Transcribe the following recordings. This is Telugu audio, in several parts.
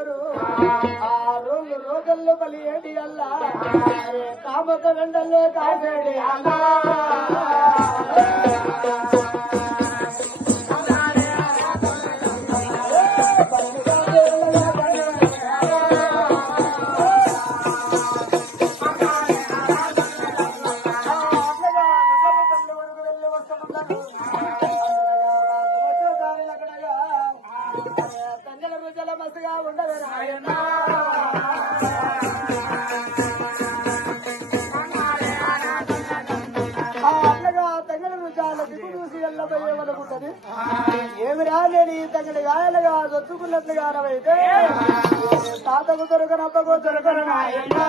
అందరూ ఆ రోజుల్లో బలి ఏంటి అల్లా కామక వెండల్లో కాసేడి అల్లా ఏమిరా నేను ఈ తగిన గాయాలుగా దొచ్చుకున్నట్లుగా అయితే తాతకు దొరకనప్పకు దొరకను నాయనా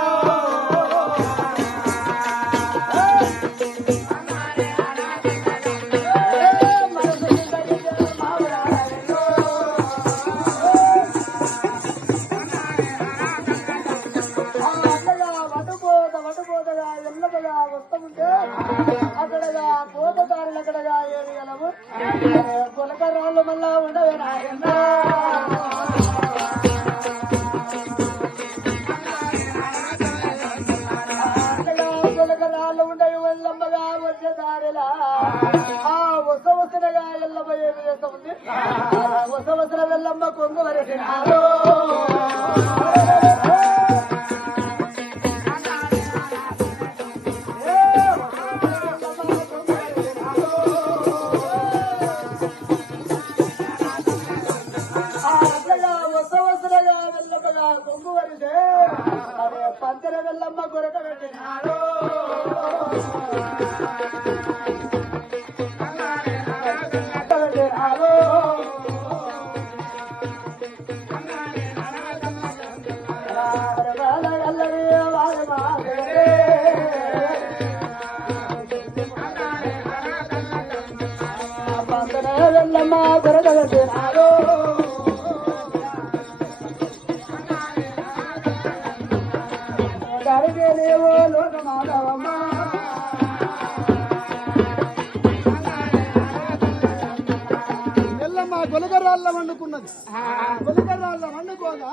వటుపోతగా ఎల్లగా వస్తుంటే అక్కడగా పోతదారులు అక్కడగా ఏది గలవు పులకరాళ్ళు మళ్ళా ఉండవే నాయన్నా పులకరాళ్ళు ఉండవి వెళ్ళమ్మగా వచ్చే దారిలా ఆ వసవసరగా ఎల్లమ్మ ఏమి చేస్తా ఉంది వసవసర వెళ్ళమ్మ కొంగు వరకు కొంగు వరిసే అదే పంచర వెళ్ళమ్మ కొరక పెట్టినాడు పంచర వెళ్ళమ్మ కొరక పెట్టినాడు ఎల్లమ్మ గొలగరాళ్ళ వండుకున్నది గొలగరాళ్ళ వండుకోదా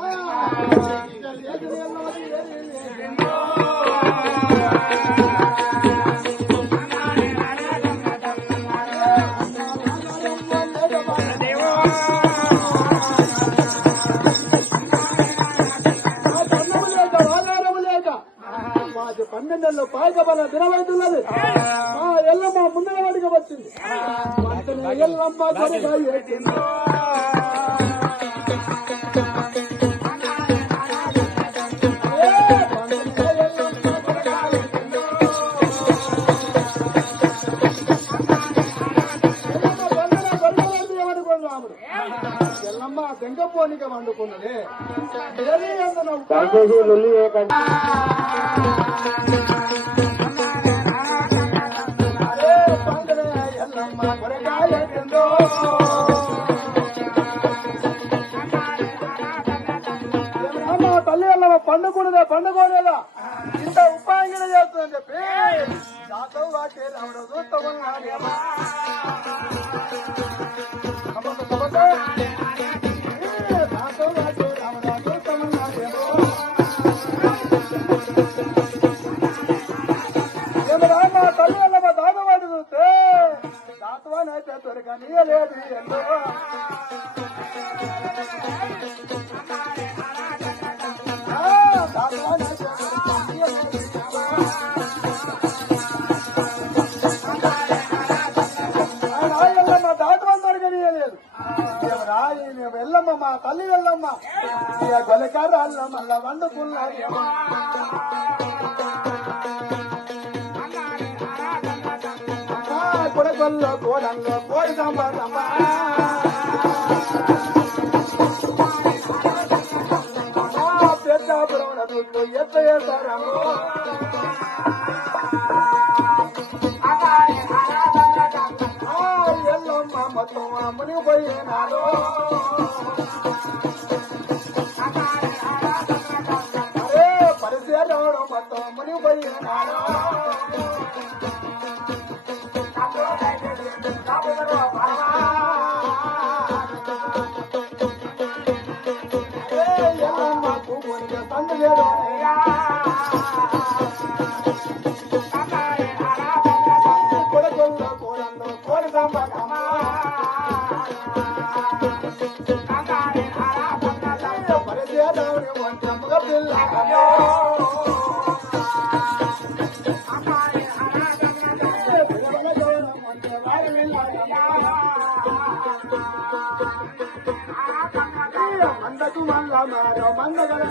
పన్నెండల్లో పాయకబల దినమైతున్నది మా ఎల్లమ్మ ముందర వాడికి వచ్చింది ఎల్లమ్మ ఎల్లమ్మ బెంకపోనిక వండుకున్నది తల్లి ఎల్లమ్మ పండుకోలేదా ఇంత ఉపాయంగా చేస్తుందని చెప్పి రాముడు చూస్తామన్నా తల్లి ఎల్లమ్మ దాతవాడి చూస్తే దాతవాని అయితే దొరకనీయలేదు ఎన్నో వెళ్ళమ్మ మా తల్లి వెళ్ళమ్మ గొలకారాళ్ళ మళ్ళా వండుకున్నారు కొడగొల్లో కోడంలో కోడి సంబరమ్మ పెద్దాపురం దుడ్డు ఎత్త చేస్తారమ్మ ఎల్లమ్మ మొత్తం మునిగిపోయినాడు అరే పరిచయం మొత్తం మునిగిపోయినాడు మందకు మళ్ళా మారో మందగల